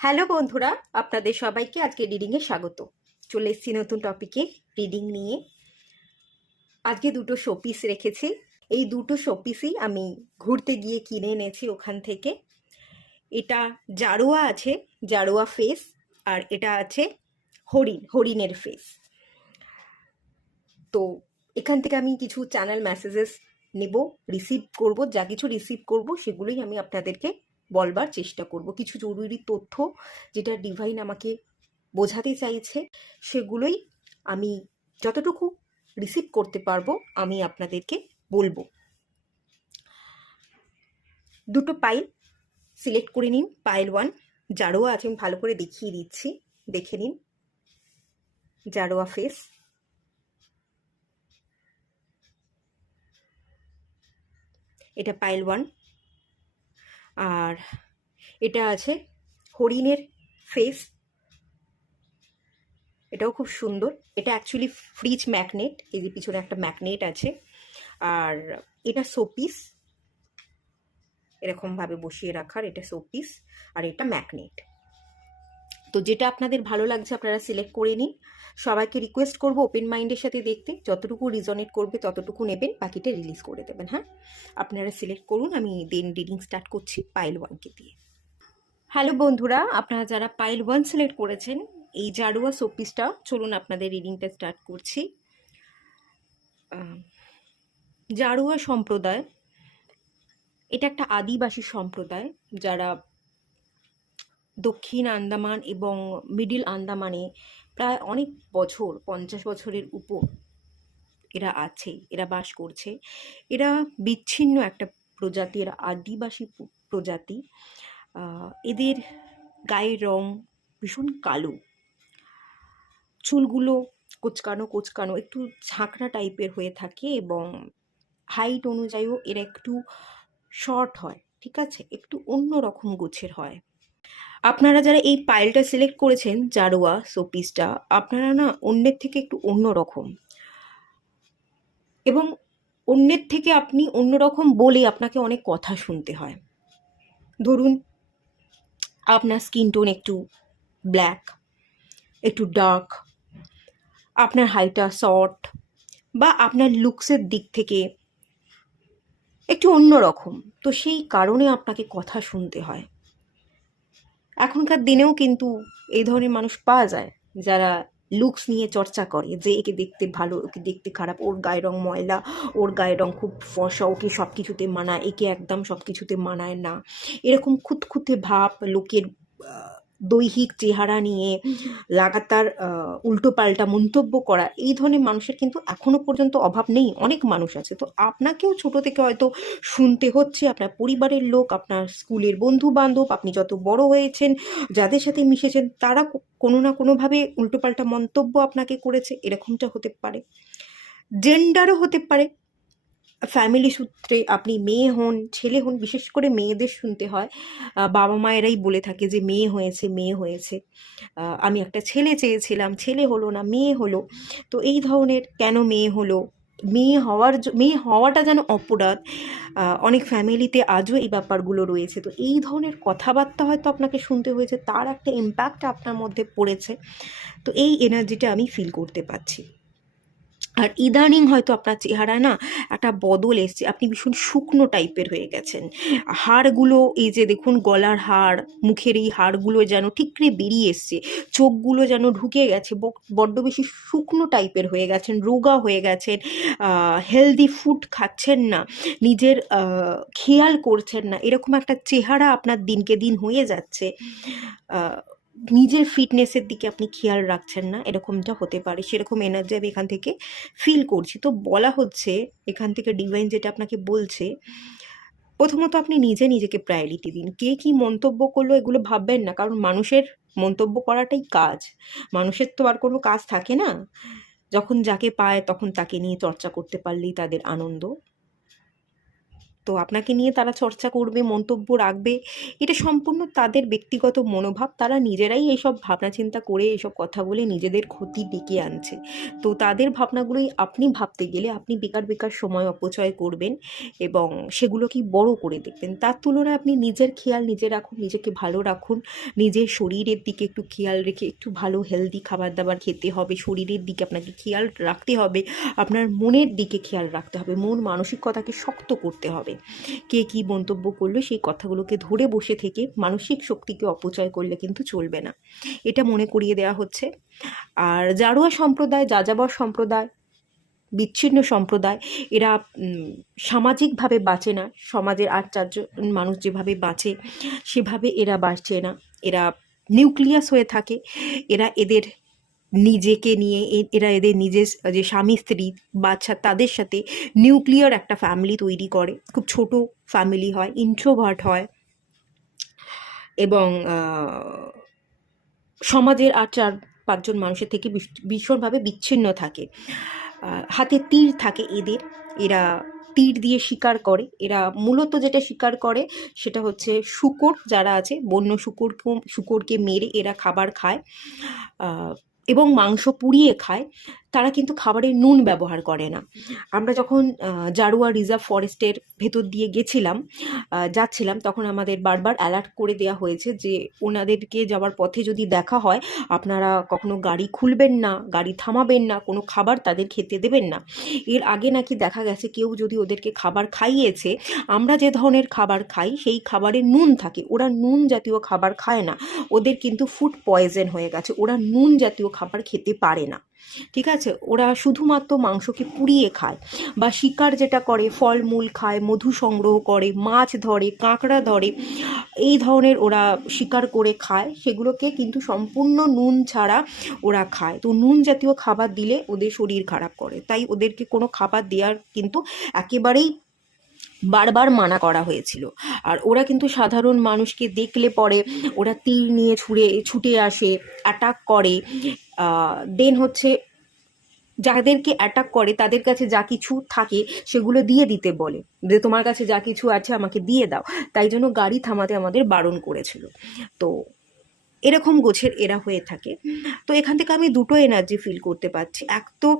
Hello বন্ধুরা, আপনাদের সবাইকে আজকে রিডিংয়ে স্বাগত। চলে এসেছি নতুন টপিকে রিডিং নিয়ে। আজকে দুটো শোপিস রেখেছি। এই দুটো শোপিসই আমি ঘুরতে গিয়ে কিনে এনেছি ওখান থেকে। এটা জারোয়া আছে, জারোয়া ফেস, আর এটা আছে হরিণের ফেস। তো এখান থেকে আমি কিছু চ্যানেল মেসেজেস নেব, রিসিভ করব। যা কিছু রিসিভ করব সেগুলোই আমি আপনাদেরকে বলবার চেষ্টা করব। কিছু জরুরি তথ্য যেটা ডিভাইন আমাকে বোঝাতে চাইছে সেগুলোই আমি যতটুকু রিসিভ করতে পারবো আমি আপনাদেরকে বলবো। দুটো পাইল সিলেক্ট করে নিন। পাইল 1 জারোয়া আছে, আমি ভালো করে দেখিয়ে দিচ্ছি, দেখে নিন। জারোয়া ফেস, এটা পাইল 1। আর এটা আছে হরিণের ফেস, এটাও খুব সুন্দর। এটা অ্যাকচুয়ালি ফ্রিজ ম্যাগনেট, এই যে পিছনে একটা ম্যাগনেট আছে। আর এটা শোপিস, এরকমভাবে বসিয়ে রাখার, এটা শোপিস, আর এটা ম্যাগনেট। তো যেটা আপনাদের ভালো লাগছে আপনারা সিলেক্ট করে নিন। সবাইকে রিকোয়েস্ট করবো ওপেন মাইন্ডের সাথে দেখতে, যতটুকু রিজনেট করবে ততটুকু নেবেন, বাকিটা রিলিজ করে দেবেন। হ্যাঁ, আপনারা সিলেক্ট করুন। আমি দেন রিডিং স্টার্ট করছি পাইল 1কে দিয়ে। হ্যালো বন্ধুরা, আপনারা যারা পাইল 1 সিলেক্ট করেছেন এই জারোয়া শোপিসটা, চলুন আপনাদের রিডিংটা স্টার্ট করছি। জারোয়া সম্প্রদায়, এটা একটা আদিবাসী সম্প্রদায় যারা দক্ষিণ আন্দামান এবং মিডিল আন্দামানে প্রায় অনেক বছর, 50 বছরের উপর এরা আছে, এরা বাস করছে। এরা বিচ্ছিন্ন একটা প্রজাতি, এরা আদিবাসী প্রজাতি। এদের গায়ের রং ভীষণ কালো, চুলগুলো কোচকানো কোচকানো, একটু ঝাঁকড়া টাইপের হয়ে থাকে, এবং হাইট অনুযায়ীও এরা একটু শর্ট হয়, ঠিক আছে, একটু অন্য রকম গোছের হয়। আপনারা যারা এই পাইলটা সিলেক্ট করেছেন জারোয়া শোপিসটা, আপনারা না অন্যের থেকে একটু অন্য রকম, এবং অন্যের থেকে আপনি অন্যরকম বলে আপনাকে অনেক কথা শুনতে হয়। ধরুন আপনার স্কিন টোন একটু ব্ল্যাক, একটু ডার্ক, আপনার হাইটটা শর্ট, বা আপনার লুকসের দিক থেকে একটু অন্যরকম, তো সেই কারণে আপনাকে কথা শুনতে হয়। এখনকার দিনেও কিন্তু এই ধরনের মানুষ পাওয়া যায় যারা লুকস নিয়ে চর্চা করে, যে একে দেখতে ভালো, ওকে দেখতে খারাপ, ওর গায়ের রং ময়লা, ওর গায়ের রং খুব ফর্সা, ওকে সব কিছুতে মানায়, একে একদম সব কিছুতে মানায় না। এরকম খুঁতখুঁতে ভাব লোকের দৈহিক চেহারা নিয়ে লাগাতার উল্টোপাল্টা মন্তব্য করা, এই ধরনের মানুষের কিন্তু এখনো পর্যন্ত অভাব নেই, অনেক মানুষ আছে। তো আপনাকেও ছোট থেকে হয়তো শুনতে হচ্ছে, আপনার পরিবারের লোক, আপনার স্কুলের বন্ধু বান্ধব, আপনি যত বড় হয়েছেন যাদের সাথে মিশেছেন তারা কোনো না কোনোভাবে উল্টোপাল্টা মন্তব্য আপনাকে করেছে, এরকমটা হতে পারে। জেন্ডারও হতে পারে, ফ্যামিলি সূত্রে আপনি মেয়ে হন ছেলে হন, বিশেষ করে মেয়েদের শুনতে হয়, বাবা মায়েরাই বলে থাকে যে মেয়ে হয়েছে মেয়ে হয়েছে, আমি একটা ছেলে চেয়েছিলাম, ছেলে হলো না, মেয়ে হলো। তো এই ধরনের কেন মেয়ে হলো, মেয়ে হওয়াটা যেন অপরাধ, অনেক ফ্যামিলিতে আজও এই ব্যাপারগুলো রয়েছে। তো এই ধরনের কথাবার্তা হয়তো আপনাকে শুনতে হয়েছে, তার একটা ইম্প্যাক্ট আপনার মধ্যে পড়েছে। তো এই এনার্জিটা আমি ফিল করতে পারছি। আর ইদানিং হয়তো আপনার চেহারায় না একটা বদল এসছে, আপনি ভীষণ শুকনো টাইপের হয়ে গেছেন। হাড়গুলো, এই যে দেখুন গলার হাড়, মুখের এই হাড়গুলো যেন ঠিকরে বেরিয়ে এসছে, চোখগুলো যেন ঢুকে গেছে, বড্ড বেশি শুকনো টাইপের হয়ে গেছেন, রোগা হয়ে গেছেন, হেলদি ফুড খাচ্ছেন না, নিজের খেয়াল করছেন না, এরকম একটা চেহারা আপনার দিনকে দিন হয়ে যাচ্ছে। নিজের ফিটনেসের দিকে আপনি খেয়াল রাখছেন না, এরকমটা হতে পারে, সেরকম এনার্জি আমি এখান থেকে ফিল করছি। তো বলা হচ্ছে এখান থেকে ডিভাইন যেটা আপনাকে বলছে, প্রথমত আপনি নিজেকে প্রায়োরিটি দিন। কে কি মন্তব্য করলো এগুলো ভাববেন না, কারণ মানুষের মন্তব্য করাটাই কাজ, মানুষের তো আর কোনো কাজ থাকে না। যখন যাকে পায় তখন তাকে নিয়ে চর্চা করতে পারলেই তাদের আনন্দ। তো আপনাকে নিয়ে তারা চর্চা করবে, মন্তব্য রাখবে, এটা সম্পূর্ণ তাদের ব্যক্তিগত মনোভাব। তারা নিজেরাই এইসব ভাবনা চিন্তা করে এইসব কথা বলে নিজেদের ক্ষতি ডেকে আনছে। তো তাদের ভাবনাগুলোই আপনি ভাবতে গেলে আপনি বেকার বেকার সময় অপচয় করবেন এবং সেগুলোকেই বড় করে দেখবেন। তার তুলনায় আপনি নিজের খেয়াল নিজে রাখুন, নিজেকে ভালো রাখুন, নিজের শরীরের দিকে একটু খেয়াল রেখে একটু ভালো হেলদি খাবার দাবার খেতে হবে, শরীরের দিকে আপনাকে খেয়াল রাখতে হবে, আপনার মনের দিকে খেয়াল রাখতে হবে, মন মানসিকতাকে শক্ত করতে হবে। কে কী মন্তব্য করলো সেই কথাগুলোকে ধরে বসে থেকে মানসিক শক্তিকে অপচয় করলে কিন্তু চলবে না, এটা মনে করিয়ে দেওয়া হচ্ছে। আর জারোয়া সম্প্রদায়, যাযাবর সম্প্রদায়, বিচ্ছিন্ন সম্প্রদায়, এরা সামাজিকভাবে বাঁচে না। সমাজের 8-4 জন মানুষ যেভাবে বাঁচে সেভাবে এরা বাঁচে না। এরা নিউক্লিয়াস হয়ে থাকে। এরা এদের নিজেকে নিয়ে এরা এদের নিজের যে স্বামী স্ত্রী বাচ্চা তাদের সাথে নিউক্লিয়ার একটা ফ্যামিলি তৈরি করে। খুব ছোট ফ্যামিলি হয়, ইন্ট্রোভার্ট হয় এবং সমাজের 4-5 জন মানুষের থেকে ভীষণভাবে বিচ্ছিন্ন থাকে। হাতে তীর থাকে এদের, এরা তীর দিয়ে শিকার করে। এরা মূলত যেটা শিকার করে সেটা হচ্ছে শূকর যারা আছে, বন্য শূকরকে মেরে এরা খাবার খায় এবং মাংস পুড়িয়ে খায়। তারা কিন্তু খাবারে নুন ব্যবহার করে না। আমরা যখন জারোয়া রিজার্ভ ফরেস্টের ভেতর দিয়ে যাচ্ছিলাম তখন আমাদের বারবার অ্যালার্ট করে দেওয়া হয়েছে যে ওনাদেরকে যাওয়ার পথে যদি দেখা হয় আপনারা কখনো গাড়ি খুলবেন না, গাড়ি থামাবেন না, কোনো খাবার তাদের খেতে দেবেন না। এর আগে নাকি দেখা গেছে কেউ যদি ওদেরকে খাবার খাইয়েছে, আমরা যে ধরনের খাবার খাই সেই খাবারে নুন থাকে, ওরা নুন জাতীয় খাবার খায় না, ওদের কিন্তু ফুড পয়জন হয়ে গেছে, ওরা নুন জাতীয় খাবার খেতে পারে না। ঠিক আছে, ওরা শুধুমাত্র মাংসকে পুড়িয়ে খায় বা শিকার যেটা করে ফলমূল খায়, মধু সংগ্রহ করে, মাছ ধরে, কাঁকড়া ধরে, এই ধরনের ওরা শিকার করে খায়। সেগুলোকে কিন্তু সম্পূর্ণ নুন ছাড়া ওরা খায়। তো নুন জাতীয় খাবার দিলে ওদের শরীর খারাপ করে, তাই ওদেরকে কোনো খাবার দেওয়ার কিন্তু একেবারেই বারবার মানা করা হয়েছিল। আর ওরা কিন্তু সাধারণ মানুষকে দেখলে পরে ওরা তীর নিয়ে ছুটে আসে, অ্যাটাক করে। দেন হচ্ছে যাদেরকে অ্যাটাক করে তাদের কাছে যা কিছু থাকে সেগুলো দিয়ে দিতে বলে, যে তোমার কাছে যা কিছু আছে আমাকে দিয়ে দাও। তাই জন্য গাড়ি থামাতে আমাদের বারণ করেছিল। তো এরকম গোছের এরা হয়ে থাকে। তো এখান থেকে আমি দুটো এনার্জি ফিল করতে পারছি। এক তো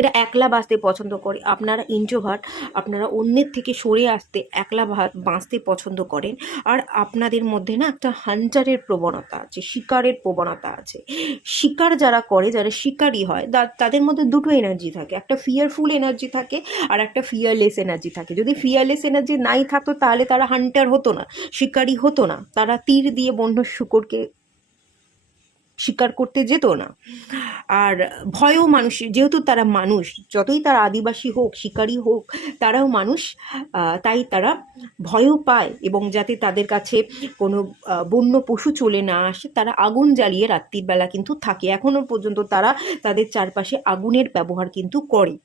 এরা একলা বাঁচতে পছন্দ করে, আপনারা ইন্ট্রোভার্ট, আপনারা অন্যের থেকে সরে আসতে একলা বাঁচতে পছন্দ করেন। আর আপনাদের মধ্যে না একটা হান্টারের প্রবণতা আছে, শিকারের প্রবণতা আছে। শিকার যারা করে, যারা শিকারী হয়, তাদের মধ্যে দুটো এনার্জি থাকে, একটা ফিয়ারফুল এনার্জি থাকে আর একটা ফিয়ারলেস এনার্জি থাকে। যদি ফিয়ারলেস এনার্জি নাই থাকতো তাহলে তারা হান্টার হতো না, শিকারী হতো না, তারা তীর দিয়ে বন্য শূকরকে শিকার করতে যেত না। আর ভয়ও মানুষ, যেহেতু তারা মানুষ, যতই তারা আদিবাসী হোক, শিকারী হোক, তারাও মানুষ, তাই তারা ভয়ও পায়। এবং যাতে তাদের কাছে কোনো বন্য পশু চলে না আসে, তারা আগুন জ্বালিয়ে রাত্রির বেলা কিন্তু থাকে। এখনও পর্যন্ত তারা তাদের চারপাশে আগুনের ব্যবহার কিন্তু করে।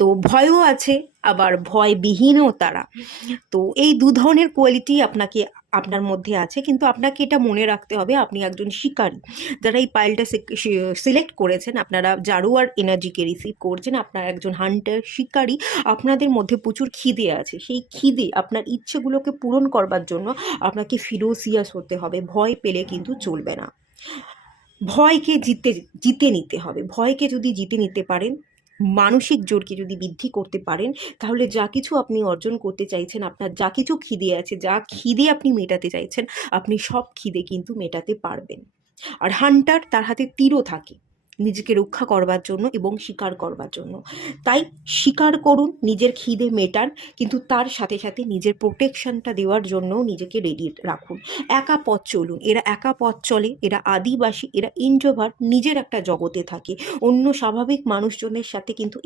তো ভয়ও আছে, আবার ভয়বিহীনও তারা। তো এই দু ধরনের কোয়ালিটি আপনার মধ্যে আছে। কিন্তু আপনাকে এটা মনে রাখতে হবে আপনি একজন শিকারী। যারা এই পাইলটা সিলেক্ট করেছেন, আপনারা জারোয়ার এনার্জিকে রিসিভ করছেন, আপনারা একজন হান্টার, শিকারী। আপনাদের মধ্যে প্রচুর খিদে আছে। সেই খিদে, আপনার ইচ্ছেগুলোকে পূরণ করবার জন্য আপনাকে ফিরোসিয়াস হতে হবে। ভয় পেলে কিন্তু চলবে না। ভয়কে জিতে নিতে হবে। ভয়কে যদি জিতে নিতে পারেন, মানসিক জোরকে যদি বৃদ্ধি করতে পারেন, তাহলে যা কিছু আপনি অর্জন করতে চাইছেন, আপনার যা কিছু খিদে আছে, যা খিদে আপনি মেটাতে চাইছেন, আপনি সব খিদে কিন্তু মেটাতে পারবেন। আর হান্টার, তার হাতে তীরও থাকে নিজেকে রক্ষা করবার জন্য এবং শিকার করবার জন্য। তাই শিকার করুন, নিজের খিদে মেটান, কিন্তু তার সাথে সাথে নিজের প্রোটেকশনটা দেওয়ার জন্যও নিজেকে রেডি রাখুন। একা পথ চলুন। এরা একা পথ চলে, এরা আদিবাসী, এরা ইন্ট্রোভার্ট, নিজের একটা জগতে থাকে। অন্য স্বাভাবিক মানুষজনের সাথে কিন্তু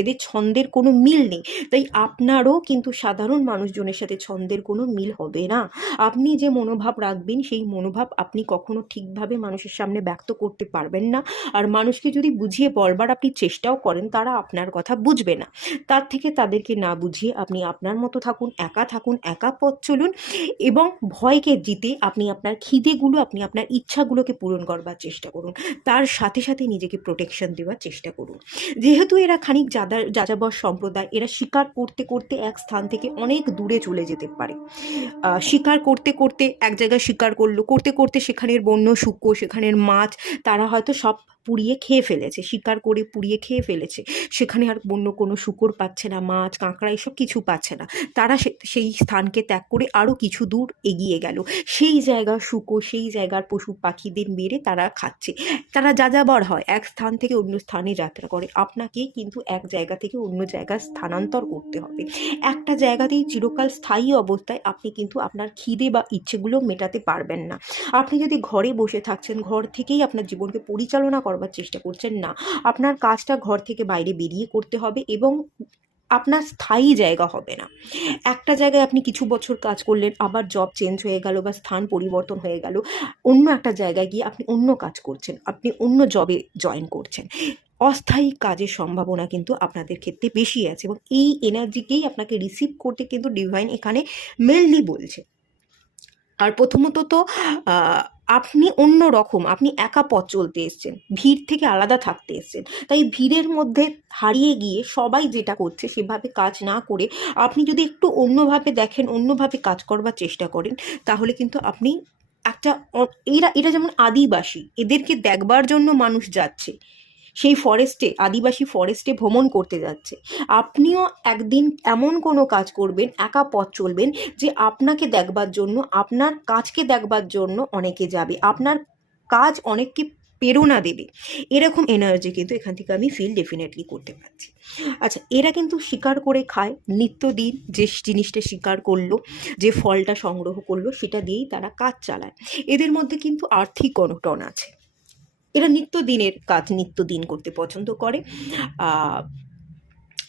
এদের ছন্দের কোনো মিল নেই। তাই আপনারও কিন্তু সাধারণ মানুষজনের সাথে ছন্দের কোনো মিল হবে না। আপনি যে মনোভাব রাখবেন সেই মনোভাব আপনি কখনো ঠিকভাবে মানুষের সামনে ব্যক্ত করতে পারবেন না। আর মানুষকে যদি বুঝিয়ে বলবার আপনি চেষ্টাও করেন, তারা আপনার কথা বুঝবে না। তার থেকে তাদেরকে না বুঝিয়ে আপনি আপনার মতো থাকুন, একা পথ চলুন, এবং ভয়কে জিতে আপনি আপনার খিদেগুলো, আপনি আপনার ইচ্ছাগুলোকে পূরণ করবার চেষ্টা করুন। তার সাথে সাথে নিজেকে প্রোটেকশন দেওয়ার চেষ্টা করুন। যেহেতু এরা খানিক যাযাবর সম্প্রদায়, এরা শিকার করতে করতে এক স্থান থেকে অনেক দূরে চলে যেতে পারে। শিকার করতে করতে এক জায়গায় শিকার করলো, করতে করতে সেখানের বন্য শুকো, সেখানের মাছ তারা হয়তো সব পুড়িয়ে খেয়ে ফেলেছে, শিকার করে পুড়িয়ে খেয়ে ফেলেছে। সেখানে আর বন্য কোনো শুকর পাচ্ছে না, মাছ কাঁকড়া এসব কিছু পাচ্ছে না। তারা সেই স্থানকে ত্যাগ করে আরও কিছু দূর এগিয়ে গেল। সেই জায়গার শুকো, সেই জায়গার পশু পাখিদের মেরে তারা খাচ্ছে। তারা যাযাবর হয়, এক স্থান থেকে অন্য স্থানে যাত্রা করে। আপনাকে কিন্তু এক জায়গা থেকে অন্য জায়গায় স্থানান্তর করতে হবে। একটা জায়গাতেই চিরকাল স্থায়ী অবস্থায় আপনি কিন্তু আপনার খিদে বা ইচ্ছেগুলো মেটাতে পারবেন না। আপনি যদি ঘরে বসে থাকছেন, ঘর থেকেই আপনার জীবনকে পরিচালনা করবার চেষ্টা করছেন, না, আপনার কাজটা ঘর থেকে বাইরে বেরিয়ে করতে হবে, এবং আপনার স্থায়ী জায়গা হবে না। একটা জায়গায় আপনি কিছু বছর কাজ করলেন, আবার জব চেঞ্জ হয়ে গেল বা স্থান পরিবর্তন হয়ে গেল, অন্য একটা জায়গায় গিয়ে আপনি অন্য কাজ করছেন, আপনি অন্য জবে জয়েন করছেন। অস্থায়ী কাজের সম্ভাবনা কিন্তু আপনাদের ক্ষেত্রে বেশি আছে, এবং এই এনার্জিকেই আপনাকে রিসিভ করতে কিন্তু ডিভাইন এখানে মেনলি বলছে। আর প্রথমত তো আপনি অন্য রকম, আপনি একা পথ চলতে এসছেন, ভিড় থেকে আলাদা থাকতে এসছেন। তাই ভিড়ের মধ্যে হারিয়ে গিয়ে সবাই যেটা করছে সেভাবে কাজ না করে আপনি যদি একটু অন্যভাবে দেখেন, অন্যভাবে কাজ করবার চেষ্টা করেন, তাহলে কিন্তু আপনি একটা এরা যেমন আদিবাসী, এদেরকে দেখবার জন্য মানুষ যাচ্ছে সেই ফরেস্টে, আদিবাসী ফরেস্টে ভ্রমণ করতে যাচ্ছে। আপনিও একদিন এমন কোনো কাজ করবেন, একা পথ চলবেন, যে আপনাকে দেখবার জন্য, আপনার কাজকে দেখবার জন্য অনেকে যাবে, আপনার কাজ অনেককে প্রেরণা দেবে। এরকম এনার্জি কিন্তু এখান থেকে আমি ফিল ডেফিনেটলি করতে পারছি। আচ্ছা, এরা কিন্তু শিকার করে খায় নিত্যদিন, যে জিনিসটা শিকার করলো, যে ফলটা সংগ্রহ করলো, সেটা দিয়েই তারা কাজ চালায়। এদের মধ্যে কিন্তু আর্থিক অনটন আছে। এরা নিত্যদিনের কাজ নিত্যদিন করতে পছন্দ করে।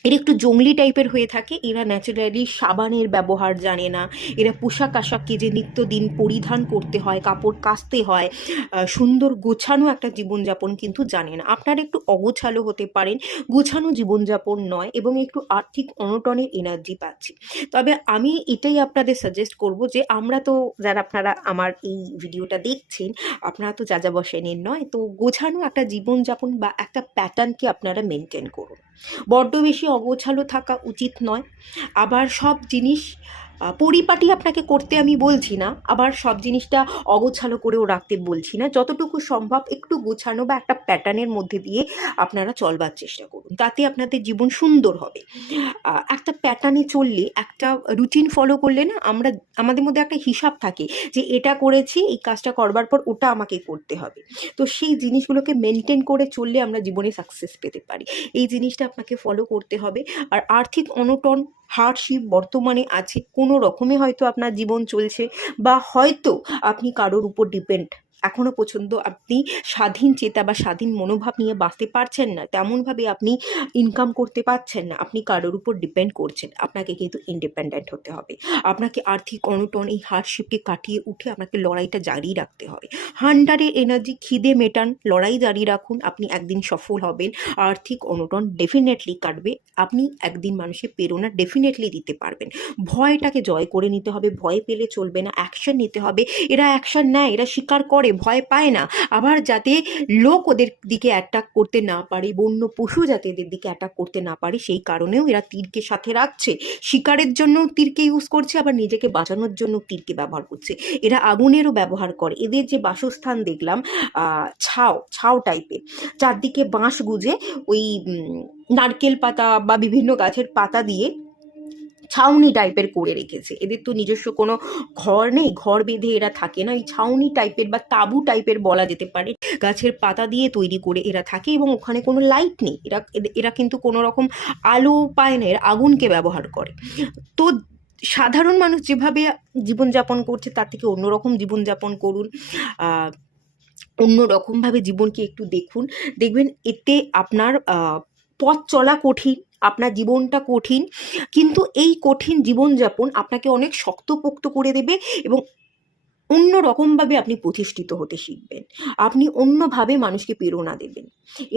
এরা একটু জঙ্গলি টাইপের হয়ে থাকে। এরা ন্যাচারালি সাবানের ব্যবহার জানে না। এরা পোশাক আশাককে যে নিত্যদিন পরিধান করতে হয়, কাপড় কাচতে হয়, সুন্দর গোছানো একটা জীবনযাপন কিন্তু জানে না। আপনারা একটু অগোছালো হতে পারেন, গোছানো জীবনযাপন নয়, এবং একটু আর্থিক অনটনের এনার্জি পাচ্ছি। তবে আমি এটাই আপনাদের সাজেস্ট করব, যে আমরা তো, যারা আপনারা আমার এই ভিডিওটা দেখছেন, আপনারা তো যাযাবর শ্রেণীর নয়, তো গোছানো একটা জীবনযাপন বা একটা প্যাটার্নকে আপনারা মেনটেন করুন। বড্ড বেশি অগোছালো থাকা উচিত নয়। আবার সব জিনিস পরিপাটি আপনাকে করতে আমি বলছি না, আবার সব জিনিসটা অগোছালো করেও রাখতে বলছি না। যতটুকু সম্ভব একটু গোছানো বা একটা প্যাটার্নের মধ্যে দিয়ে আপনারা চলবার চেষ্টা করুন, তাতে আপনাদের জীবন সুন্দর হবে। একটা প্যাটার্নে চললে, একটা রুটিন ফলো করলে না, আমাদের মধ্যে একটা হিসাব থাকে, যে এটা করেছি, এই কাজটা করবার পর ওটা আমাকে করতে হবে। তো সেই জিনিসগুলোকে মেনটেন করে চললে আমরা জীবনে সাকসেস পেতে পারি। এই জিনিসটা আপনাকে ফলো করতে হবে। আর আর্থিক অনটন, হার্ডশিপ বর্তমানে আছে, কোনো রকমে হয়তো আপনার জীবন চলছে, বা হয়তো আপনি কারোর উপর ডিপেন্ড, এখনও পর্যন্ত আপনি স্বাধীন চেতা বা স্বাধীন মনোভাব নিয়ে বাঁচতে পারছেন না, তেমনভাবে আপনি ইনকাম করতে পারছেন না, আপনি কারোর উপর ডিপেন্ড করছেন। আপনাকে কিন্তু ইন্ডিপেন্ডেন্ট হতে হবে। আপনাকে আর্থিক অনটন, এই হার্ডশিপকে কাটিয়ে উঠে আপনাকে লড়াইটা জারি রাখতে হবে। হান্ডারের এনার্জি, খিদে মেটান, লড়াই জারি রাখুন, আপনি একদিন সফল হবেন। আর্থিক অনটন ডেফিনেটলি কাটবে, আপনি একদিন মানুষের প্রেরণা ডেফিনেটলি দিতে পারবেন। ভয়টাকে জয় করে নিতে হবে, ভয় পেলে চলবে না, অ্যাকশন নিতে হবে। এরা অ্যাকশন নেয়, এরা স্বীকার করে, ভয় পায় না। আবার যাতে লোক ওদের দিকে অ্যাটাক করতে না পারে, বন্য পশু যাতে এদের দিকে অ্যাটাক করতে না পারে, সেই কারণেও এরা তীরকে সাথে রাখছে। শিকারের জন্য তীরকে ইউজ করছে, আবার নিজেকে বাঁচানোর জন্য তীরকে ব্যবহার করছে। এরা আগুনেরও ব্যবহার করে। এদের যে বাসস্থান দেখলাম, ছাও টাইপের, চারদিকে বাঁশ গুজে ওই নারকেল পাতা বা বিভিন্ন গাছের পাতা দিয়ে ছাউনি টাইপের করে রেখেছে। এদের তো নিজস্ব কোনো ঘর নেই, ঘর বেঁধে এরা থাকে না, এই ছাউনি টাইপের বা তাঁবু টাইপের বলা যেতে পারে, গাছের পাতা দিয়ে তৈরি করে এরা থাকে, এবং ওখানে কোনো লাইট নেই। এরা কিন্তু কোনো রকম আলো পায় না, এরা আগুনকে ব্যবহার করে। তো সাধারণ মানুষ যেভাবে জীবনযাপন করছে, তার থেকে অন্যরকম জীবনযাপন করুন, অন্য রকমভাবে জীবনকে একটু দেখুন, দেখবেন এতে আপনার পথ চলা কঠিন, আপনার জীবনটা কঠিন, কিন্তু এই কঠিন জীবনযাপন আপনাকে অনেক শক্তপোক্ত করে দেবে, এবং অন্য রকমভাবে আপনি প্রতিষ্ঠিত হতে শিখবেন, আপনি অন্যভাবে মানুষকে প্রেরণা দেবেন।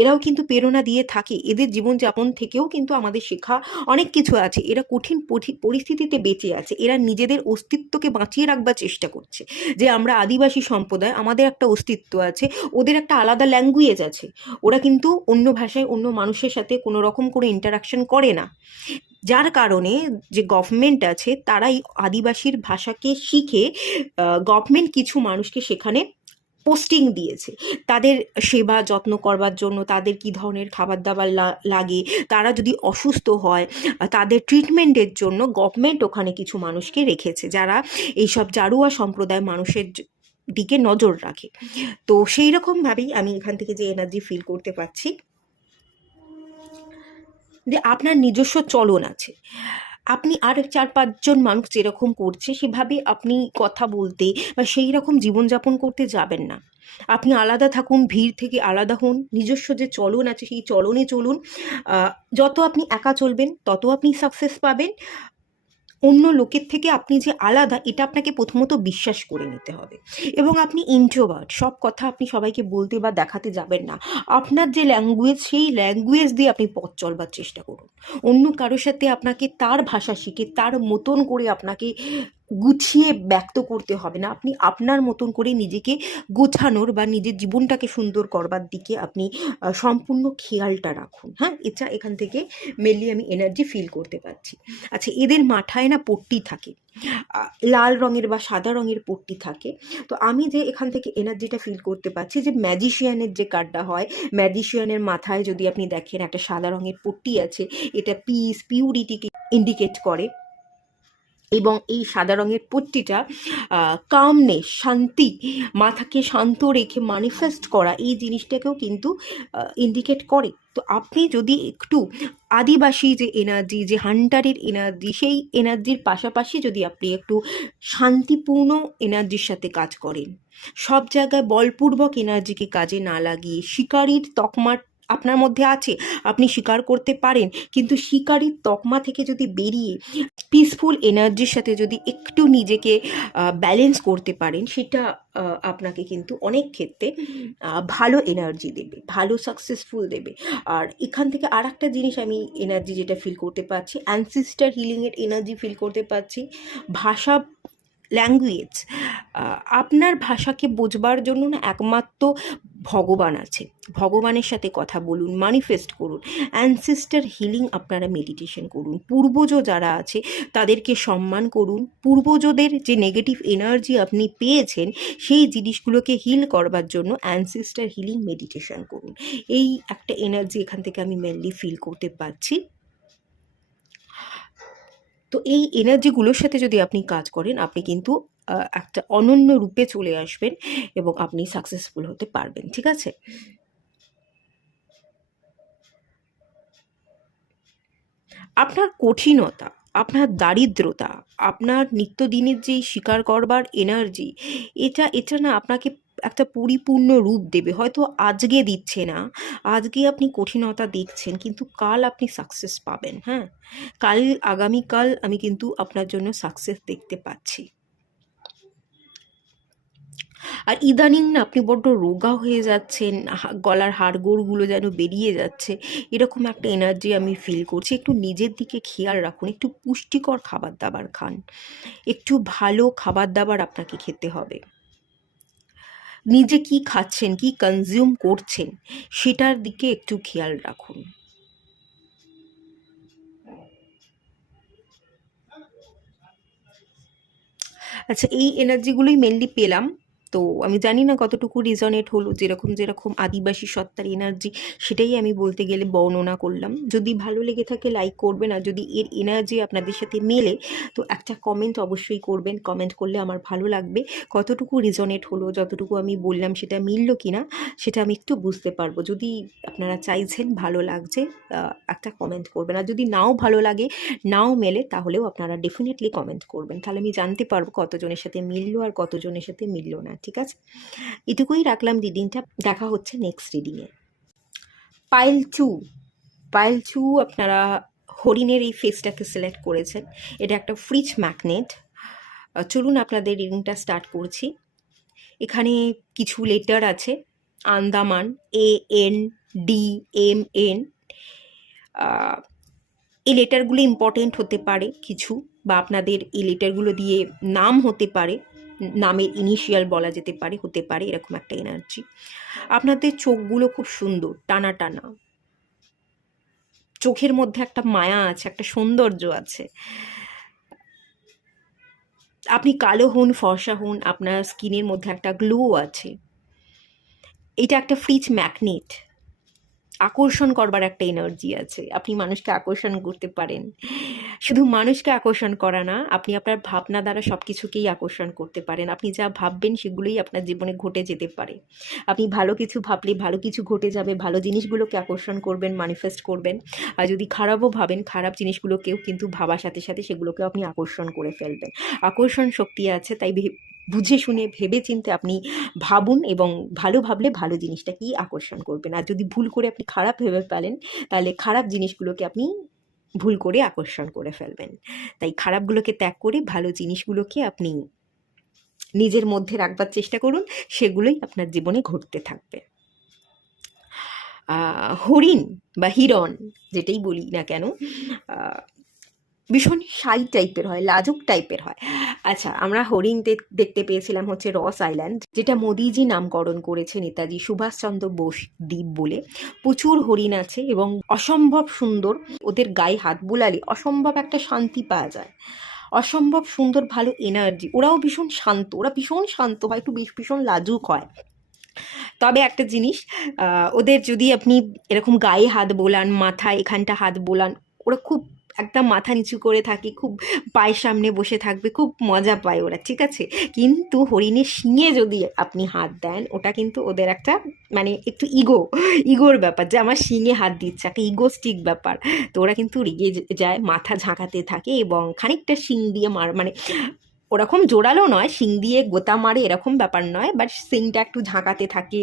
এরাও কিন্তু প্রেরণা দিয়ে থাকে, এদের জীবনযাপন থেকেও কিন্তু আমাদের শেখা অনেক কিছু আছে। এরা কঠিন পরিস্থিতিতে বেঁচে আছে, এরা নিজেদের অস্তিত্বকে বাঁচিয়ে রাখবার চেষ্টা করছে। যে আমরা আদিবাসী সম্প্রদায়, আমাদের একটা অস্তিত্ব আছে, ওদের একটা আলাদা ল্যাঙ্গুয়েজ আছে, ওরা কিন্তু অন্য ভাষায় অন্য মানুষের সাথে কোনো রকম করে ইন্টারাকশন করে না, যার কারণে যে গভর্নমেন্ট আছে তারাই আদিবাসীর ভাষাকে শিখে গভর্নমেন্ট কিছু মানুষকে সেখানে পোস্টিং দিয়েছে, তাদের সেবা যত্ন করবার জন্য, তাদের কি ধরনের খাবার দাবার লাগে, তারা যদি অসুস্থ হয় তাদের ট্রিটমেন্টের জন্য গভর্নমেন্ট ওখানে কিছু মানুষকে রেখেছে, যারা এইসব জারুয়া সম্প্রদায় মানুষের দিকে নজর রাখে। তো সেই রকমভাবেই আমি এখান থেকে যে এনার্জি ফিল করতে পারছি যে আপনার নিজস্ব চলন আছে, আপনি আর 4-5 জন মানুষ যেরকম করছে সেভাবে আপনি কথা বলতে বা সেই রকম জীবনযাপন করতে যাবেন না। আপনি আলাদা থাকুন, ভিড় থেকে আলাদা হন, নিজস্ব যে চলন আছে সেই চলনে চলুন। যত আপনি একা চলবেন তত আপনি সাকসেস পাবেন। অন্য লোকের থেকে আপনি যে আলাদা এটা আপনাকে প্রথমত বিশ্বাস করে নিতে হবে, এবং আপনি ইন্ট্রোভার্ট, সব কথা আপনি সবাইকে বলতে বা দেখাতে যাবেন না। আপনার যে ল্যাঙ্গুয়েজ সেই ল্যাঙ্গুয়েজ দিয়ে আপনি পথ চলবার চেষ্টা করুন। অন্য কারোর সাথে আপনাকে তার ভাষা শিখে তার মতন করে আপনাকে গুছিয়ে ব্যক্ত করতে হবে না, আপনি আপনার মতন করে নিজেকে গোছানোর বা নিজের জীবনটাকে সুন্দর করবার দিকে আপনি সম্পূর্ণ খেয়ালটা রাখুন। হ্যাঁ, এটা এখান থেকে মেনলি আমি এনার্জি ফিল করতে পারছি। আচ্ছা, এদের মাথায় না পট্টি থাকে, লাল রঙের বা সাদা রঙের পট্টি থাকে। তো আমি যে এখান থেকে এনার্জিটা ফিল করতে পারছি যে ম্যাজিশিয়ানের যে কার্ডটা হয়, ম্যাজিশিয়ানের মাথায় যদি আপনি দেখেন একটা সাদা রঙের পট্টি আছে, এটা পিস পিউরিটিকে ইন্ডিকেট করে, এবং এই সাদা রঙের পট্টিটা কামনেস, শান্তি, মাথাকে শান্ত রেখে ম্যানিফেস্ট করা, এই জিনিসটাকেও কিন্তু ইন্ডিকেট করে। তো আপনি যদি একটু আদিবাসী যে এনার্জি, যে হান্টারের এনার্জি, সেই এনার্জির পাশাপাশি যদি আপনি একটু শান্তিপূর্ণ এনার্জির সাথে কাজ করেন, সব জায়গায় বলপূর্বক এনার্জিকে কাজে না লাগিয়ে, শিকারীর তকমা আপনার মধ্যে আছে, আপনি শিকার করতে পারেন, কিন্তু শিকারীর তকমা থেকে যদি বেরিয়ে পিসফুল এনার্জির সাথে যদি একটু নিজেকে ব্যালেন্স করতে পারেন, সেটা আপনাকে কিন্তু অনেক ক্ষেত্রে ভালো এনার্জি দেবে, ভালো সাকসেসফুল দেবে। আর এখান থেকে আর একটা জিনিস আমি এনার্জি যেটা ফিল করতে পারছি, অ্যানসিস্টার হিলিংয়ের এনার্জি ফিল করতে পারছি। ভাষা, ল্যাঙ্গুয়েজ, আপনার ভাষাকে বোঝবার জন্য না একমাত্র ভগবান আছে, ভগবানের সাথে কথা বলুন, ম্যানিফেস্ট করুন, অ্যানসেস্টার হিলিং আপনারা মেডিটেশন করুন, পূর্বজ যারা আছে তাদেরকে সম্মান করুন, পূর্বজদের যে নেগেটিভ এনার্জি আপনি পেয়েছেন সেই জিনিসগুলোকে হিল করবার জন্য অ্যানসেস্টার হিলিং মেডিটেশন করুন। এই একটা এনার্জি এখান থেকে আমি মেনলি ফিল করতে পারছি। তো এই এনার্জিগুলোর সাথে যদি আপনি কাজ করেন, আপনি কিন্তু একটা অনন্য রূপে চলে আসবেন এবং আপনি সাকসেসফুল হতে পারবেন। ঠিক আছে? আপনার কঠিনতা, আপনার দারিদ্রতা, আপনার নিত্যদিনের যেই স্বীকার করবার এনার্জি, এটা না আপনাকে একটা পরিপূর্ণ রূপ দেবে। হয়তো আজকে দিচ্ছে না, আজকে আপনি কঠিনতা দেখছেন, কিন্তু কাল আপনি সাকসেস পাবেন। হ্যাঁ, আগামীকাল আমি কিন্তু আপনার জন্য সাকসেস দেখতে পাচ্ছি। আর ইদানিং না আপনি বড্ড রোগা হয়ে যাচ্ছেন, গলার হাড়গোড়গুলো যেন বেরিয়ে যাচ্ছে, এরকম একটা এনার্জি আমি ফিল করছি। একটু নিজের দিকে খেয়াল রাখুন, একটু পুষ্টিকর খাবার দাবার খান, একটু ভালো খাবার দাবার আপনাকে খেতে হবে। নিজে কি খাচ্ছেন, কি কনজিউম করছেন, সেটার দিকে একটু খেয়াল রাখুন। আচ্ছা, এই এনার্জিগুলোই মেনলি পেলাম। তো আমি জানি না কতটুকু রিজনেট হলো, যেরকম যেরকম আদিবাসী সত্তার এনার্জি সেটাই আমি বলতে গেলে বর্ণনা করলাম। যদি ভালো লেগে থাকে লাইক করবেন, আর যদি এর এনার্জি আপনাদের সাথে মেলে তো একটা কমেন্ট অবশ্যই করবেন। কমেন্ট করলে আমার ভালো লাগবে, কতটুকু রিজনেট হলো, যতটুকু আমি বললাম সেটা মিলল কি না সেটা আমি একটু বুঝতে পারবো। যদি আপনারা চাইছেন, ভালো লাগছে, একটা কমেন্ট করবেন। আর যদি নাও ভালো লাগে, নাও মেলে, তাহলেও আপনারা ডেফিনেটলি কমেন্ট করবেন, তাহলে আমি জানতে পারবো কতজনের সাথে মিললো আর কতজনের সাথে মিললো না। ঠিক আছে, এটুকুই রাখলাম রিডিংটা। দেখা হচ্ছে নেক্সট রিডিংয়ে। পাইল টু, পাইল টু আপনারা হরিণের এই ফেসটাকে সিলেক্ট করেছেন। এটা একটা ফ্রিজ ম্যাগনেট। চলুন আপনাদের রিডিংটা স্টার্ট করছি। এখানে কিছু লেটার আছে, আন্দামান, ANDMN। এই লেটারগুলো ইম্পর্টেন্ট হতে পারে কিছু, বা আপনাদের এই লেটারগুলো দিয়ে নাম হতে পারে, নামের ইনিশিয়াল বলা যেতে পারে, হতে পারে এরকম একটা এনার্জি। আপনাদের চোখগুলো খুব সুন্দর, টানা টানা, চোখের মধ্যে একটা মায়া আছে, একটা সৌন্দর্য আছে। আপনি কালো হন, ফর্সা হন, আপনার স্কিনের মধ্যে একটা গ্লো আছে। এটা একটা ফ্রিজ ম্যাগনেট, আকর্ষণ করবার একটা এনার্জি আছে। আপনি মানুষকে আকর্ষণ করতে পারেন। শুধু মানুষকে আকর্ষণ করা না, আপনি আপনার ভাবনা দ্বারা সব কিছুকেই আকর্ষণ করতে পারেন। আপনি যা ভাববেন সেগুলোই আপনার জীবনে ঘটে যেতে পারে। আপনি ভালো কিছু ভাবলে ভালো কিছু ঘটে যাবে, ভালো জিনিসগুলোকে আকর্ষণ করবেন, ম্যানিফেস্ট করবেন। আর যদি খারাপও ভাবেন, খারাপ জিনিসগুলোকেও কিন্তু ভাবার সাথে সাথে সেগুলোকেও আপনি আকর্ষণ করে ফেলবেন। আকর্ষণ শক্তি আছে, তাই বুঝে শুনে ভেবে চিন্তে আপনি ভাবুন, এবং ভালো ভাবলে ভালো জিনিসটাকেই আকর্ষণ করবেন। আর যদি ভুল করে আপনি খারাপ ভেবে ফেলেন, তাহলে খারাপ জিনিসগুলোকে আপনি ভুল করে আকর্ষণ করে ফেলবেন। তাই খারাপগুলোকে ত্যাগ করে ভালো জিনিসগুলোকে আপনি নিজের মধ্যে রাখবার চেষ্টা করুন, সেগুলোই আপনার জীবনে ঘটতে থাকবে। হরিণ বা হিরণ, যেটাই বলি না কেন, ভীষণ শাই টাইপের হয়, লাজুক টাইপের হয়। আচ্ছা, আমরা হরিণ দেখতে পেয়েছিলাম হচ্ছে রস আইল্যান্ড, যেটা মোদিজি নামকরণ করেছে নেতাজি সুভাষচন্দ্র বোস দ্বীপ বলে। প্রচুর হরিণ আছে এবং অসম্ভব সুন্দর। ওদের গায়ে হাত বুলালে অসম্ভব একটা শান্তি পাওয়া যায়, অসম্ভব সুন্দর ভালো এনার্জি। ওরাও ভীষণ শান্ত, ওরা ভীষণ শান্ত হয়, একটু ভীষণ লাজুক হয়। তবে একটা জিনিস, ওদের যদি আপনি এরকম গায়ে হাত বোলান, মাথায় এখানটা হাত বোলান, ওরা খুব একদম মাথা নিচু করে থাকে, খুব পায়ের সামনে বসে থাকবে, খুব মজা পায় ওরা, ঠিক আছে। কিন্তু হরিণের শিঙে যদি আপনি হাত দেন, ওটা কিন্তু ওদের একটা মানে একটু ইগোর ব্যাপার, যে আমার শিঙে হাত দিচ্ছে, একটা ইগোস্টিক ব্যাপার। তো ওরা কিন্তু রেগে যায়, মাথা ঝাঁকাতে থাকে, এবং খানিকটা শিং দিয়ে মানে ওরকম জোরালো নয়, শিং দিয়ে গোতা মারে এরকম ব্যাপার নয়, বাট শিংটা একটু ঝাঁকাতে থাকে,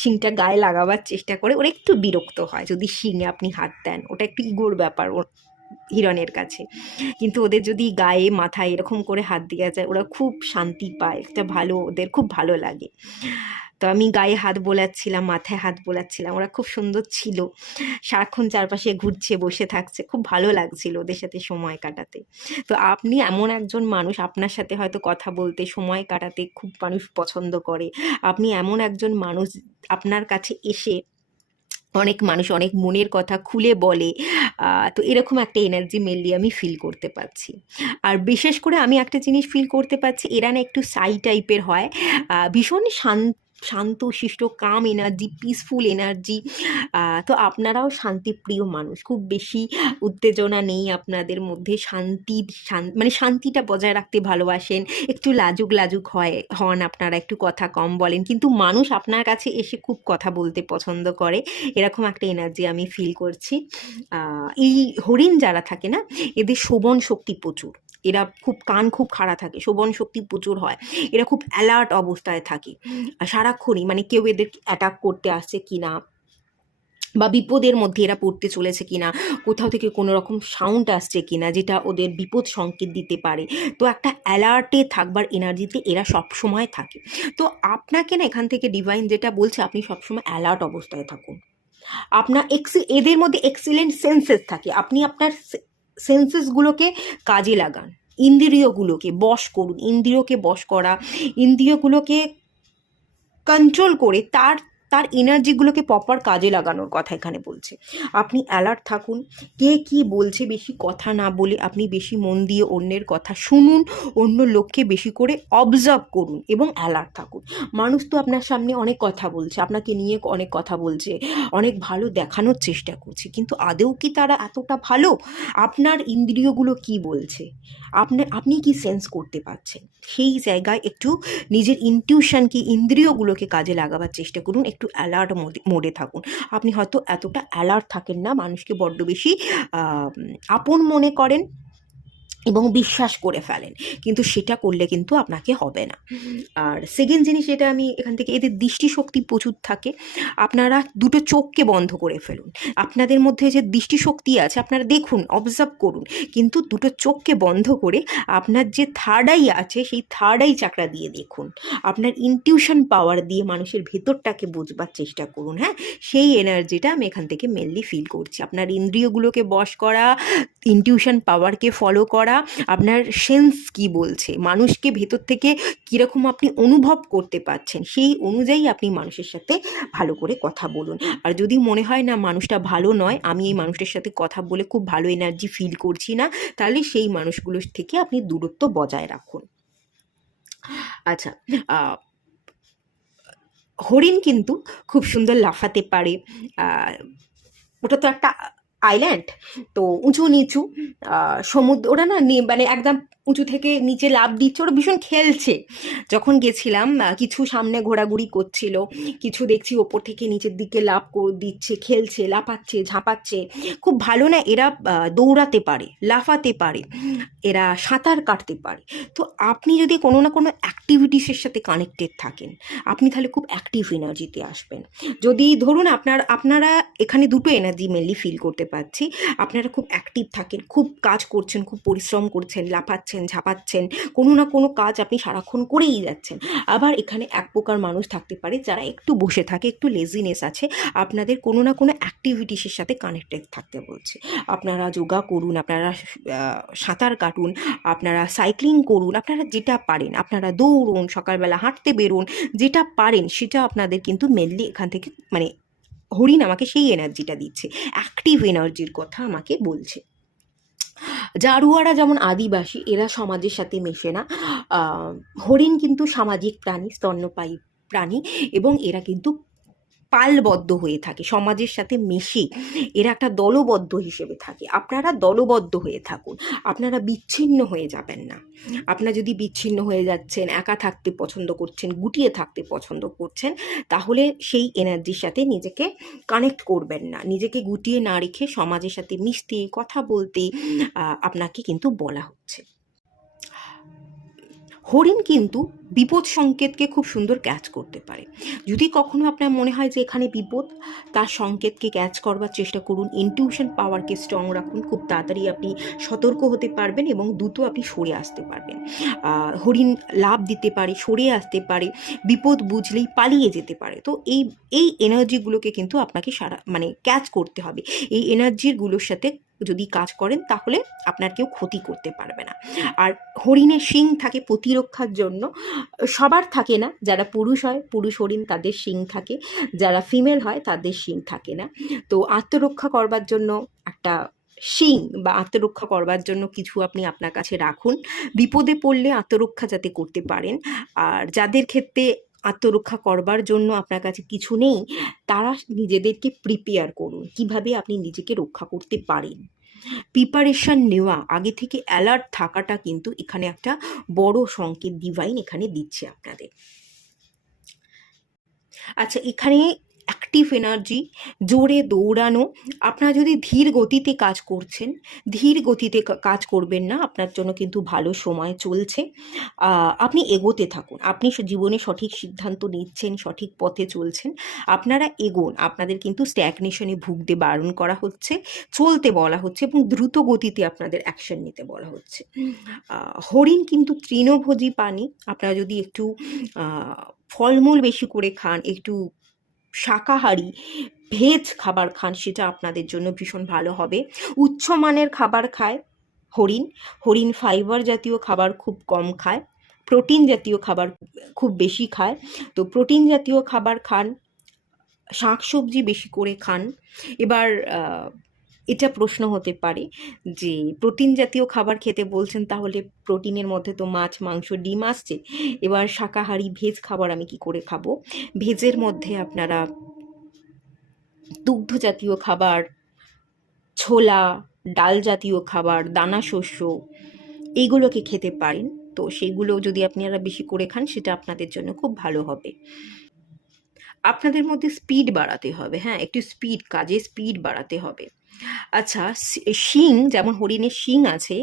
শিংটা গায়ে লাগাবার চেষ্টা করে। ওরা একটু বিরক্ত হয় যদি শিঙে আপনি হাত দেন, ওটা একটু ইগোর ব্যাপার হিরণের কাছে। কিন্তু ওদের যদি গায়ে মাথায় এরকম করে হাত দেওয়া যায়, ওরা খুব শান্তি পায়, একটা ভালো, ওদের খুব ভালো লাগে। তো আমি গায়ে হাত বোলাচ্ছিলাম, মাথায় হাত বোলাচ্ছিলাম, ওরা খুব সুন্দর ছিল, সারাক্ষণ চারপাশে ঘুরছে, বসে থাকছে, খুব ভালো লাগছিল ওদের সাথে সময় কাটাতে। তো আপনি এমন একজন মানুষ, আপনার সাথে হয়তো কথা বলতে, সময় কাটাতে খুব মানুষ পছন্দ করে। আপনি এমন একজন মানুষ, আপনার কাছে এসে অনেক মানুষ অনেক মনের কথা খুলে বলে। তো এরকম একটা এনার্জি মেনলি আমি ফিল করতে পারছি। আর বিশেষ করে আমি একটা জিনিস ফিল করতে পারছি, এরা না একটু সাই টাইপের হয়, ভীষণ শান্ত শিষ্ট, কাম এনার্জি, পিসফুল এনার্জি। তো আপনারাও শান্তিপ্রিয় মানুষ, খুব বেশি উত্তেজনা নেই আপনাদের মধ্যে, মানে শান্তিটা বজায় রাখতে ভালোবাসেন, একটু লাজুক হন আপনারা, একটু কথা কম বলেন, কিন্তু মানুষ আপনার কাছে এসে খুব কথা বলতে পছন্দ করে, এরকম একটা এনার্জি আমি ফিল করছি। এই হরিণ যারা থাকে না, এদের শোভন শক্তি প্রচুর, এরা কান খুব খাড়া থাকে, শোভন শক্তি প্রচুর হয়, এরা খুব অ্যালার্ট অবস্থায় থাকে সারাক্ষণই, মানে কেউ এদের অ্যাটাক করতে আসছে কিনা, বা বিপদের মধ্যে এরা পড়তে চলেছে কিনা, কোথাও থেকে কোনো রকম সাউন্ড আসছে কিনা যেটা ওদের বিপদ সংকেত দিতে পারে। তো একটা অ্যালার্টে থাকবার এনার্জিতে এরা সবসময় থাকে। তো আপনাকে না এখান থেকে ডিভাইন যেটা বলছে, আপনি সবসময় অ্যালার্ট অবস্থায় থাকুন। আপনার এদের মধ্যে এক্সিলেন্ট সেন্সেস থাকে, আপনি আপনার সেন্সেসগুলোকে কাজে লাগান, ইন্দ্রিয়গুলোকে বশ করুন। ইন্দ্রিয়কে বশ করা, ইন্দ্রিয়গুলোকে কন্ট্রোল করে তার তার এনার্জিগুলোকে প্রপার কাজে লাগানোর কথা এখানে বলছে। আপনি অ্যালার্ট থাকুন, কে কি বলছে বেশি কথা না বলে আপনি বেশি মন দিয়ে অন্যের কথা শুনুন, অন্য লোককে বেশি করে অবজার্ভ করুন এবং অ্যালার্ট থাকুন। মানুষ তো আপনার সামনে অনেক কথা বলছে, আপনাকে নিয়ে অনেক কথা বলছে, অনেক ভালো দেখানোর চেষ্টা করছে, কিন্তু আদৌ কি তারা এতটা ভালো? আপনার ইন্দ্রিয়গুলো কি বলছে, আপনি কি সেন্স করতে পারছেন? সেই জায়গায় একটু নিজের ইনটিউশনকে, ইন্দ্রিয়গুলোকে কাজে লাগাবার চেষ্টা করুন, একটু অ্যালার্ট মোডে থাকুন। আপনি হয়তো এতটা অ্যালার্ট থাকেন না, মানুষকে বড্ড বেশি আপন মনে করেন, এবং বিশ্বাস করে ফেলেন, কিন্তু সেটা করলে কিন্তু আপনাকে হবে না। আর সেকেন্ড জিনিস যেটা আমি এখান থেকে, এদের দৃষ্টিশক্তি প্রচুর থাকে। আপনারা দুটো চোখকে বন্ধ করে ফেলুন। আপনাদের মধ্যে যে দৃষ্টিশক্তি আছে আপনারা দেখুন, অবজার্ভ করুন, কিন্তু দুটো চোখকে বন্ধ করে আপনার যে থার্ড আই আছে সেই থার্ড আই চাকরা দিয়ে দেখুন। আপনার ইনটিউশন পাওয়ার দিয়ে মানুষের ভেতরটাকে বুঝবার চেষ্টা করুন। হ্যাঁ, সেই এনার্জিটা আমি এখান থেকে মেনলি ফিল করছি। আপনার ইন্দ্রিয়গুলোকে বশ করা, ইনটিউশন পাওয়ারকে ফলো করা, আপনার সেন্স কি বলছে, মানুষকে ভেতর থেকে কীরকম আপনি অনুভব করতে পারছেন, সেই অনুযায়ী আপনি মানুষের সাথে ভালো করে কথা বলুন। আর যদি মনে হয় না মানুষটা ভালো নয়, আমি এই মানুষটার সাথে কথা বলে খুব ভালো এনার্জি ফিল করছি না, তাহলে সেই মানুষগুলোর থেকে আপনি দূরত্ব বজায় রাখুন। আচ্ছা, হরিণ কিন্তু খুব সুন্দর লাফাতে পারে। ওটা তো একটা আইল্যান্ড, তো উঁচু নিচু সমুদ্র, ওরা না মানে একদম উঁচু থেকে নিচে লাফ দিচ্ছে, ওরা ভীষণ খেলছে। যখন গেছিলাম কিছু সামনে ঘোরাঘুরি করছিল, কিছু দেখছি ওপর থেকে নিচের দিকে লাফ দিচ্ছে, খেলছে, লাফাচ্ছে, ঝাঁপাচ্ছে। খুব ভালো না, এরা দৌড়াতে পারে, লাফাতে পারে, এরা সাঁতার কাটতে পারে। তো আপনি যদি কোনো না কোনো অ্যাক্টিভিটিসের সাথে কানেক্টেড থাকেন, আপনি তাহলে খুব অ্যাক্টিভ এনার্জিতে আসবেন। যদি ধরুন আপনারা এখানে দুটো এনার্জি মেনলি ফিল করতে পারছি। আপনারা খুব অ্যাক্টিভ থাকেন, খুব কাজ করছেন, খুব পরিশ্রম করছেন, লাফাচ্ছেন, ঝাঁপাচ্ছেন, কোনো না কোনো কাজ আপনি সারাক্ষণ করেই যাচ্ছেন। আবার এখানে এক প্রকার মানুষ থাকতে পারে যারা একটু বসে থাকে, একটু লেজিনেস আছে, আপনাদের কোনো না কোনো অ্যাক্টিভিটিসের সাথে কানেক্টেড থাকতে বলছে। আপনারা যোগা করুন, আপনারা সাঁতার কাটুন, আপনারা সাইক্লিং করুন, আপনারা যেটা পারেন, আপনারা দৌড়ুন, সকালবেলা হাঁটতে বেরোন, যেটা পারেন সেটা আপনাদের কিন্তু মেনলি এখান থেকে, মানে হরিণ আমাকে সেই এনার্জিটা দিচ্ছে, অ্যাক্টিভ এনার্জির কথা আমাকে বলছে। জারুয়ারা যেমন আদিবাসী, এরা সমাজের সাথে মেশে না। হরিণ কিন্তু সামাজিক প্রাণী, স্তন্যপায়ী প্রাণী, এবং এরা কিন্তু পালবদ্ধ হয়ে থাকে, সমাজের সাথে মেশে এরা একটা দলবদ্ধ হিসেবে থাকে। আপনারা দলবদ্ধ হয়ে থাকুন, আপনারা বিচ্ছিন্ন হয়ে যাবেন না। আপনারা যদি বিচ্ছিন্ন হয়ে যাচ্ছেন, একা থাকতে পছন্দ করছেন, গুটিয়ে থাকতে পছন্দ করছেন, তাহলে সেই এনার্জির সাথে নিজেকে কানেক্ট করবেন না। নিজেকে গুটিয়ে না রেখে সমাজের সাথে মিশতে, কথা বলতে আপনাকে কিন্তু বলা হচ্ছে। হরিণ কিন্তু বিপদ সংকেতকে খুব সুন্দর ক্যাচ করতে পারে। যদি কখনো আপনার মনে হয় যে এখানে বিপদ, তার সংকেতকে ক্যাচ করবার চেষ্টা করুন, ইনটিউশন পাওয়ারকে স্ট্রং রাখুন, খুব তাড়াতাড়ি আপনি সতর্ক হতে পারবেন এবং দ্রুত আপনি সরে আসতে পারবেন। হরিণ লাভ দিতে পারে, সরে আসতে পারে, বিপদ বুঝলেই পালিয়ে যেতে পারে। তো এই এনার্জিগুলোকে কিন্তু আপনাকে মানে ক্যাচ করতে হবে। এই এনার্জিগুলোর সাথে যদি কাজ করেন তাহলে আপনার কেউ ক্ষতি করতে পারবে না। আর হরিণের শিং থাকে প্রতিরক্ষার জন্য, সবার থাকে না, যারা পুরুষ হয়, পুরুষ হরিণ তাদের শিং থাকে, যারা ফিমেল হয় তাদের শিং থাকে না। তো আত্মরক্ষা করবার জন্য একটা শিং বা আত্মরক্ষা করবার জন্য কিছু আপনি আপনার কাছে রাখুন, বিপদে পড়লে আত্মরক্ষা যাতে করতে পারেন। আর যাদের ক্ষেত্রে আত্মরক্ষা করবার জন্য আপনার কাছে কিছু নেই, তারা নিজেদেরকে প্রিপেয়ার করুন, কিভাবে আপনি নিজেকে রক্ষা করতে পারেন। প্রিপারেশন নেওয়া, আগে থেকে অ্যালার্ট থাকাটা কিন্তু এখানে একটা বড় সংকেত ডিভাইন এখানে দিচ্ছে আপনাদের। আচ্ছা, এখানে অ্যাক্টিভ এনার্জি, জোরে দৌড়ানো। আপনারা যদি ধীর গতিতে কাজ করছেন, ধীর গতিতে কাজ করবেন না, আপনার জন্য কিন্তু ভালো সময় চলছে। আপনি এগোতে থাকুন, আপনি জীবনে সঠিক সিদ্ধান্ত নিচ্ছেন, সঠিক পথে চলছেন, আপনারা এগোন। আপনাদের কিন্তু স্ট্যাগনেশনে ভুগতে বারণ করা হচ্ছে, চলতে বলা হচ্ছে এবং দ্রুত গতিতে আপনাদের অ্যাকশন নিতে বলা হচ্ছে। হরিণ কিন্তু তৃণভোজী প্রাণী। আপনারা যদি একটু ফলমূল বেশি করে খান, একটু শাকাহারি ভেজ খাবার খান, সেটা আপনাদের জন্য ভীষণ ভালো হবে। উচ্চমানের খাবার খায় হরিণ। হরিণ ফাইবার জাতীয় খাবার খুব কম খায়, প্রোটিন জাতীয় খাবার খুব বেশি খায়। তো প্রোটিন জাতীয় খাবার খান, শাকসবজি বেশি করে খান। এবার এটা প্রশ্ন হতে পারে যে প্রোটিন জাতীয় খাবার খেতে বলছেন, তাহলে প্রোটিনের মধ্যে তো মাছ, মাংস, ডিম আসছে, এবার শাকাহারি ভেজ খাবার আমি কি করে খাবো? ভেজের মধ্যে আপনারা দুগ্ধ জাতীয় খাবার, ছোলা, ডাল জাতীয় খাবার, দানা শস্য, এইগুলোকে খেতে পারেন। তো সেইগুলো যদি আপনারা বেশি করে খান, সেটা আপনাদের জন্য খুব ভালো হবে। আপনাদের মধ্যে স্পিড বাড়াতে হবে, হ্যাঁ, একটু স্পিড, কাজে স্পিড বাড়াতে হবে। আচ্ছা, শিং যেমন হরিণের শিং আছে,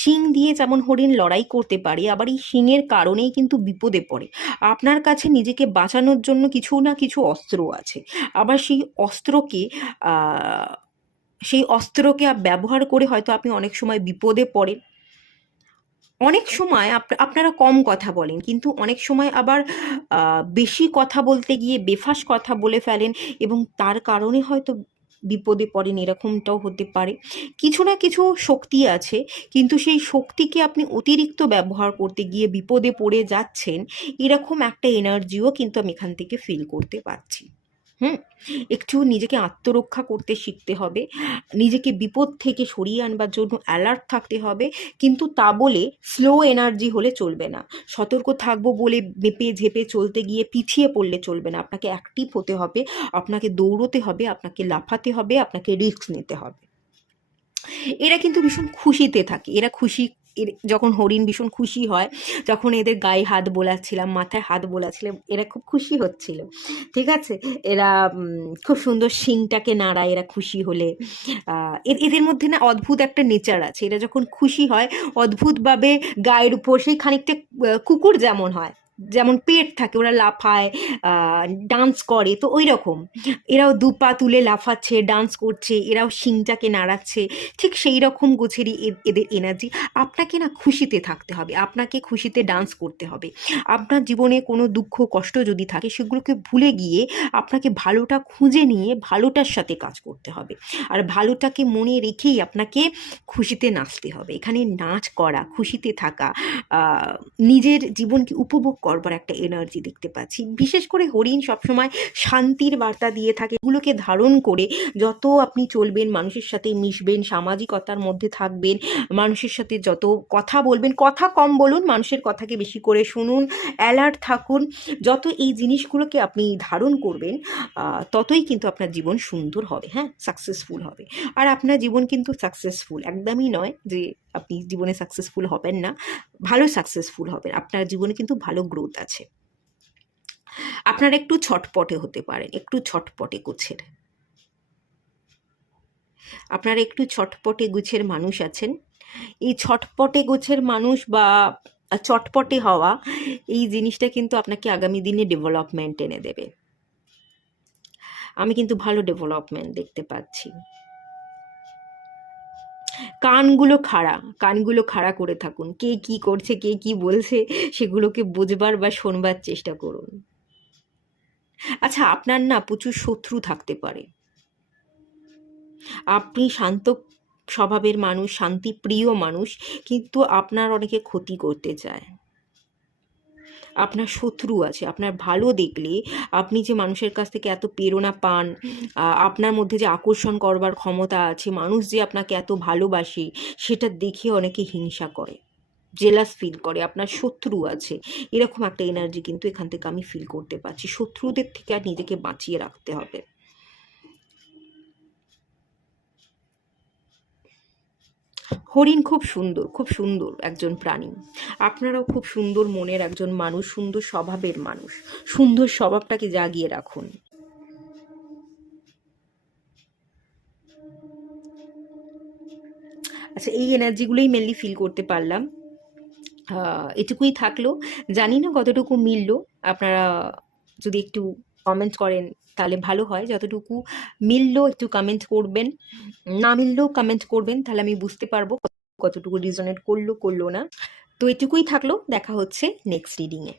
শিং দিয়ে যেমন হরিণ লড়াই করতে পারে, আবার এই শিংয়ের কারণেই কিন্তু বিপদে পড়ে। আপনার কাছে নিজেকে বাঁচানোর জন্য কিছু না কিছু অস্ত্র আছে, আবার আহ, সেই অস্ত্রকে ব্যবহার করে হয়তো আপনি অনেক সময় বিপদে পড়েন। অনেক সময় আপনারা কম কথা বলেন, কিন্তু অনেক সময় আবার বেশি কথা বলতে গিয়ে বেফাস কথা বলে ফেলেন, এবং তার কারণে হয়তো বিপদে পড়েন, এরকমটাও হতে পারে। কিছু না কিছু শক্তি আছে, কিন্তু সেই শক্তিকে আপনি অতিরিক্ত ব্যবহার করতে গিয়ে বিপদে পড়ে যাচ্ছেন, এরকম একটা এনার্জিও কিন্তু আমি এখান থেকে ফিল করতে পারছি। হুম, একটু নিজেকে আত্মরক্ষা করতে শিখতে হবে, নিজেকে বিপদ থেকে সরিয়ে আনবার জন্য অ্যালার্ট থাকতে হবে, কিন্তু তা বলে স্লো এনার্জি হলে চলবে না। সতর্ক থাকবো বলে মেপে ঝেপে চলতে গিয়ে পিছিয়ে পড়লে চলবে না, আপনাকে অ্যাক্টিভ হতে হবে, আপনাকে দৌড়তে হবে, আপনাকে লাফাতে হবে, আপনাকে রিস্ক নিতে হবে। এরা কিন্তু ভীষণ খুশিতে থাকে, এরা খুশি, যখন হরিণ ভীষণ খুশি হয়, যখন এদের গায়ে হাত বোলাচ্ছিলাম, মাথায় হাত বোলাচ্ছিলাম, এরা খুব খুশি হচ্ছিল, ঠিক আছে। এরা খুব সুন্দর শিংটাকে নাড়ায় এরা খুশি হলে। এদের মধ্যে না অদ্ভুত একটা নেচার আছে, এরা যখন খুশি হয় অদ্ভুতভাবে গায়ের উপর সেই খানিকটা কুকুর যেমন হয়, যেমন পেট থাকে, ওরা লাফায়, ডান্স করে, তো ওই রকম এরাও দু পা তুলে লাফাচ্ছে, ডান্স করছে, এরাও শিংটাকে নাড়াচ্ছে, ঠিক সেই রকম গোছেরই এদের এনার্জি। আপনাকে না খুশিতে থাকতে হবে, আপনাকে খুশিতে ডান্স করতে হবে। আপনার জীবনে কোনো দুঃখ কষ্ট যদি থাকে সেগুলোকে ভুলে গিয়ে আপনাকে ভালোটা খুঁজে নিয়ে ভালোটার সাথে কাজ করতে হবে, আর ভালোটাকে মনে রেখেই আপনাকে খুশিতে নাচতে হবে। এখানে নাচ করা, খুশিতে থাকা, নিজের জীবনকে উপভোগ করবার একটা এনার্জি দেখতে পাচ্ছি। বিশেষ করে হরিণ সবসময় শান্তির বার্তা দিয়ে থাকে, এগুলোকে ধারণ করে যত আপনি চলবেন, মানুষের সাথে মিশবেন, সামাজিকতার মধ্যে থাকবেন, মানুষের সাথে যত কথা বলবেন, কথা কম বলুন, মানুষের কথাকে বেশি করে শুনুন, অ্যালার্ট থাকুন, যত এই জিনিসগুলোকে আপনি ধারণ করবেন, ততই কিন্তু আপনার জীবন সুন্দর হবে, হ্যাঁ, সাকসেসফুল হবে। আর আপনার জীবন কিন্তু সাকসেসফুল একদমই নয় যে আপনি জীবনে সাকসেসফুল হবেন না, ভালো সাকসেসফুল হবেন, আপনার জীবনে কিন্তু ভালো গ্রোথ আছে। আপনারা একটু ছটপটে হতে পারেন, একটু ছটপটে গোছের, আপনারা একটু ছটপটে গুছের মানুষ আছেন। এই ছটপটে গোছের মানুষ বা চটপটে হওয়া, এই জিনিসটা কিন্তু আপনাকে আগামী দিনে ডেভেলপমেন্ট এনে দেবে। আমি কিন্তু ভালো ডেভেলপমেন্ট দেখতে পাচ্ছি। কানগুলো খাড়া করে থাকুন, কে কি করছে, কে কি বলছে, সেগুলোকে বুঝবার বা শোনবার চেষ্টা করুন। আচ্ছা, আপনার না প্রচুর শত্রু থাকতে পারে, আপনি শান্ত স্বভাবের মানুষ, শান্তিপ্রিয় মানুষ, কিন্তু আপনার অনেকে ক্ষতি করতে চায়। আপনার শত্রু আছে, আপনার ভালো দেখলে আপনি যে মানুষের কাছ থেকে এত প্রেরণা পান, আপনার মধ্যে যে আকর্ষণ করবার ক্ষমতা আছে, মানুষ যে আপনাকে এত ভালোবাসে, সেটা দেখে অনেকে হিংসা করে, জেলাস ফিল করে। আপনার শত্রু আছে, এরকম একটা এনার্জি কিন্তু এখান থেকে আমি ফিল করতে পারছি। শত্রুদের থেকে আর নিজেকে বাঁচিয়ে রাখতে হবে। হরিণ খুব সুন্দর একজন প্রাণী। আপনারাও খুব সুন্দর মনের একজন মানুষ, সুন্দর স্বভাবের মানুষ, সুন্দর স্বভাবটাকে জাগিয়ে রাখুন। আচ্ছা, এই এনার্জিগুলোই মেনলি ফিল করতে পারলাম। এটুকুই থাকলো, জানি না কতটুকু মিললো। আপনারা যদি একটু কমেন্ট করেন তাহলে ভালো হয়, যতটুকু মিললো একটু কমেন্ট করবেন, না মিললেও কমেন্ট করবেন, তাহলে আমি বুঝতে পারবো কতটুকু রিজনেট করলো না। তো এটুকুই থাকলো, দেখা হচ্ছে নেক্সট রিডিংয়ে।